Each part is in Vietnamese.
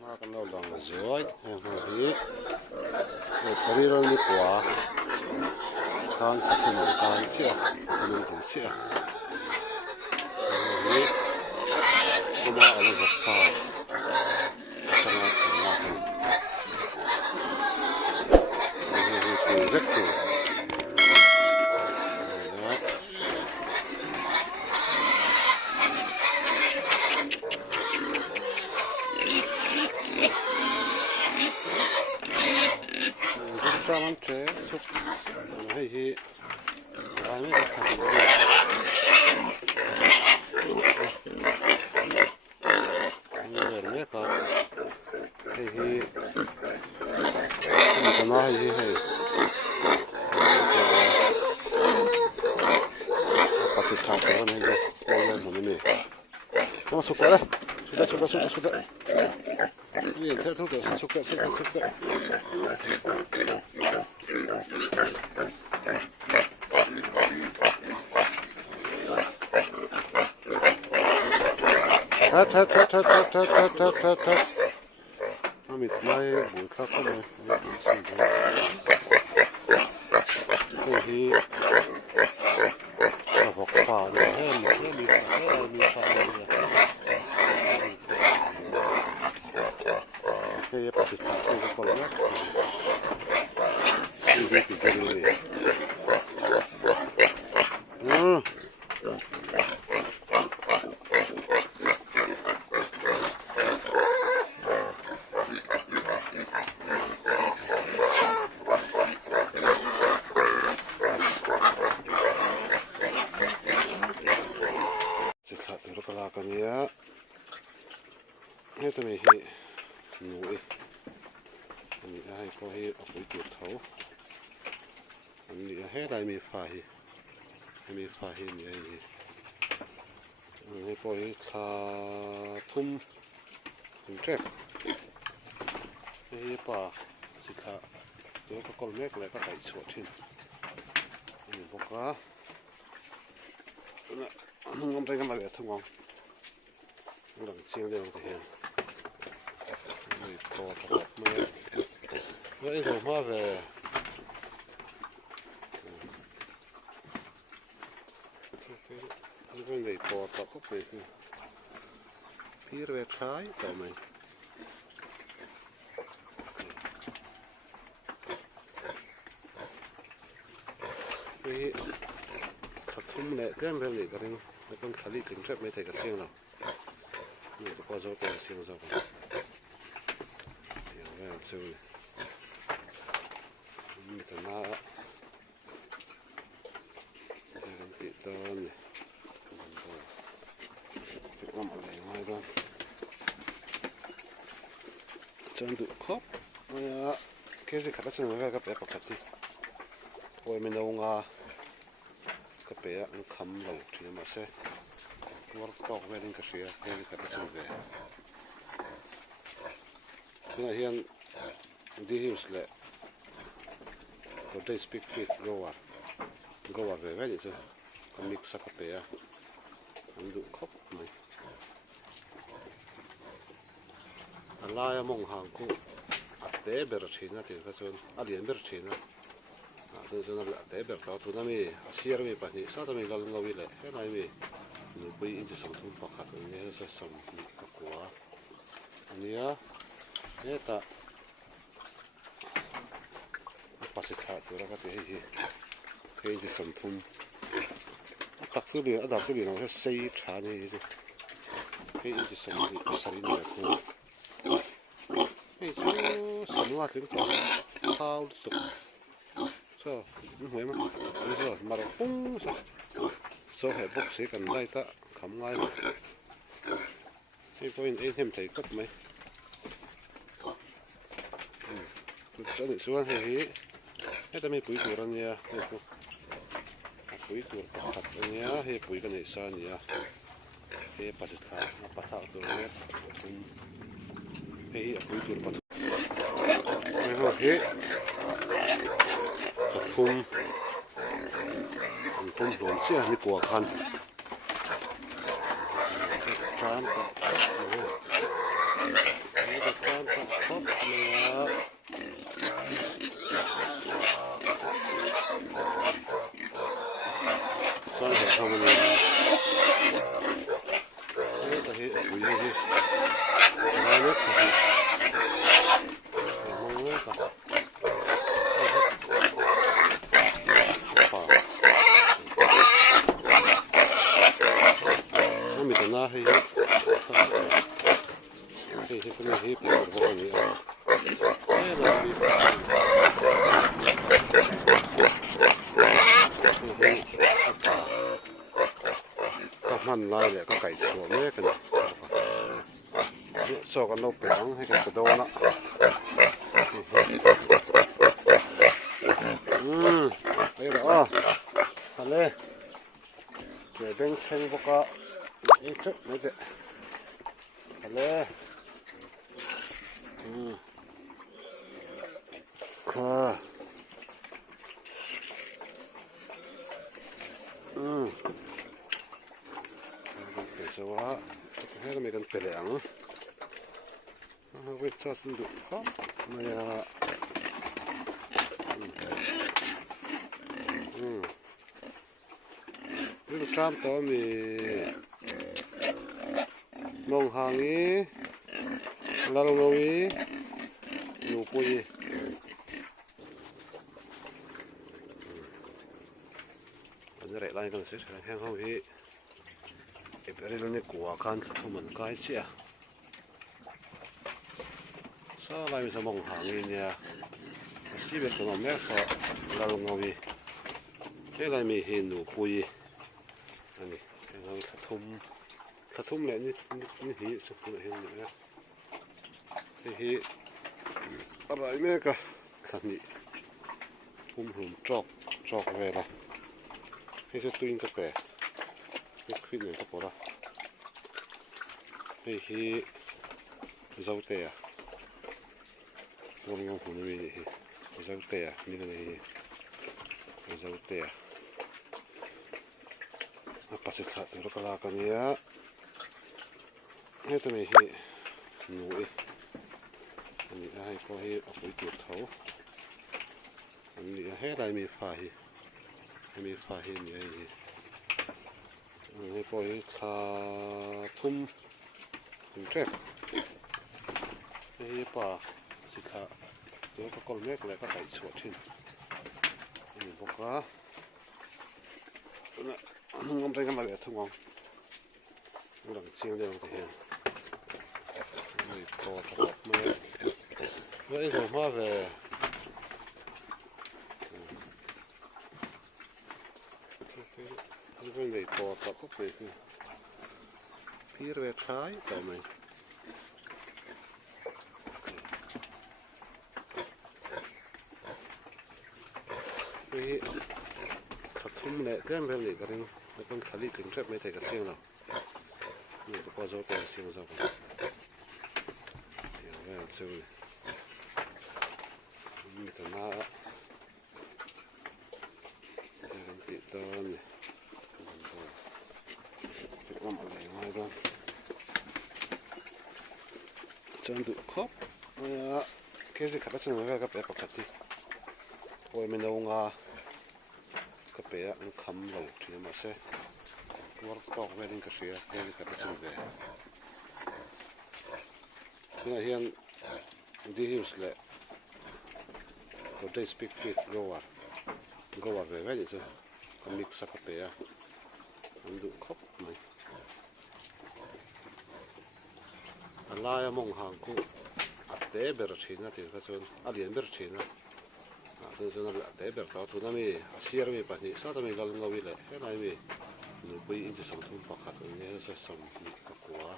ma kan lo lang zoi hi tari ro ni kwa kan sa tin kan sia kan ni sia hi kuma ala ga pa sama ma hi rekto Saman tre sup hay hi ai mới thành được người mới có hay hi mình có nói hay hay bắt được thằng đó này rồi đây một cái này nó sụp đấy sụp đấyนี่เท่าทุกอย่างสุกสุกทัดมิดไม่บุญครับก็เลยนี่หกฝ่าเนี่ยให้มีฝ่าche poi si sta con la quindi che lì si sta per la cania e te mi nuôi anh đi hay có hay ở cuối chuột thấu anh đi hết đây mi phải mi ấy hay có hay khá thum trép hay bà chỉ khá tôi có con mét lại có đẩy chuột trên anh bóc ra ngâm tay cái mặt để thông ngon đằng chiên đều thể hiện to thật mê vậy rồi hoa về cái này to thật có phải phía về trái tao mày cái thật không lệ cái em này cái này con thali kính trách mấy thầy cả riêng nào nhiều có dấu tiền riêng rồi rồi mình thằng nào đây là cái tên này cái con này ngoài đó chân tụ khóc cái gì khác chân người cái bé bạc đi ôi mình đâu ngà cái bé ăn khăm lâu thì mà sẽ work talk về đến cái gì cái gì khác chân về cái này hiện đi hiểu là có thể speak with go về vậy chứ còn mix các bé ăn đủ khóc này lai mong hàng cũng té bể chín á thì cái chuyện liền bể chín á tôi cho nó là té bể đó tụi nó mi xia mi bát nhỉ sao tụi mi lâu lâu vậy cái này mi người bây giờ sống thung phật hạt này sẽ sống các quả nhớ thế ta bắt được thà rồi các cái gì cái gì sản phẩm đặc sự liền đặc sự liền nó sẽ xây trà này cái gì sản phẩm sản phẩm này thôi cái số sản hoa tiếng to thao sụp sao không mà bây giờ mà nó không sao hệ bốc sẽ cần đây ta khám ngay mà cái point em thêm thấy cấp mấy cho nên số này cái tao mới bùi tuổi nha, bùi tuổi thật nha, hay bùi cái này sao nha, hay bắt thảo tuổi nha, hay bùi tuổi bắt, hay thôi hay, thùng đồn xe như quả khăn, chán, được con tốt nữa sao lại không mình đây là hệ quỷ hay gì đây nước thì mong nước cả nó bị tận na hay thì cái này hiếp một bộ phận gì thế là bị các man lại để các cày xuống đấy cái này so con nấu bẻng hay cái đồ đó đây đó thật lên để bên xem bốc á ít chút nữa chứ thật lên khờ để số á hay là mấy con bẻng với cho xin được khó mà cái cam to mình mong hàng ấy là lâu ấy nụ bùi anh rẻ lại con sẽ hàng không thì cái bé này nó quả can không mình cái gì à sao lại mình sẽ mong hàng ấy nha chỉ biết cho nó mẹ sao là lâu ấy cái này mình hiện nụ bùi anh này thật thum lại như hí sụp lại hiện nữa hí ở lại mẹ cả thằng nhỉ hùm chọc về là cái tuyên các bè cái khuyên này các bộ đó hí rau tè con ngon của nó về rau tè như cái này rau tè apa sih tak terus kelakan ya itu nih nui ini ai có hi ở cuối chuột thấu ini hết đây mi phải này ini có hi kha thum chết ini pa chỉ kha nếu có con mẹ lại có đẩy chuột trên ini bốc ra ông thấy cái này thông không ông làm chiên đây không thể người to thật mà vậy rồi hoa về cái này to thật có phải phía về trái tao mày cái thật không lệ cái em này cái này con khali cứng chắc mấy thầy cả xiên nào nhiều có dấu tay xiên ra còn nhiều cái siêu này mình thằng na cái bị to này cái con ở đây ngoài đó chân tụ khóc cái gì cả các chân cái bé bạc đi ôi mình đâu ngà cái bé nó khăm lâu thì mà sẽ work talk về đến cái gì cái cái chuyện về cái này hiện đi hiểu là có thể speak with go về vậy chứ còn mix sắc cái bé anh đủ khóc này lai mong hàng cũng tế bể chín thì cái chuyện liền bể chín từ từ nó tế bể đó tụi nó mới xia rồi bắt nhỉ sao tụi mình làm ngầu vậy cái này mình người bây giờ sống thôn phật khát rồi nhé sẽ sống các quả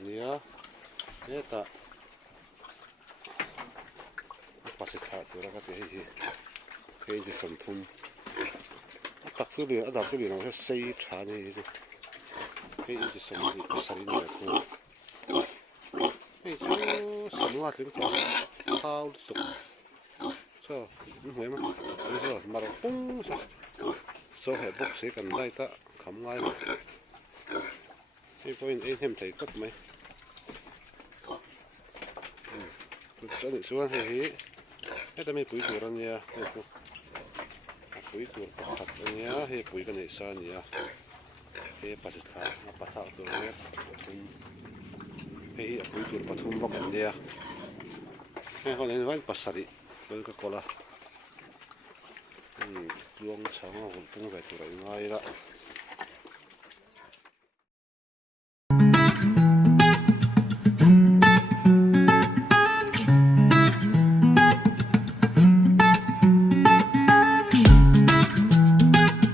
nhớ nhớ ta bắt sẽ khát rồi các cái gì sống thôn đặc sự liền đặc sự liền nó sẽ xây trà này cái gì sống thì xây này thôi cái số sống hoa tiếng thao sụp sao không mà bây giờ mà nó bung sao số hệ bốc sẽ cần đây ta khám ngay rồi, cái point em thấy cấp mấy, cho nên xuống thì hết ta mới bụi tuổi rồi nha bụi tuổi thật nha hết bụi cái này sao nha hết bắt thảo tuổi hết hết bụi tuổi bắt thùng bọc anh nha hết con này vẫn bắt sari với cái cola luồng sáng nó cũng tung về tuổi ngay đó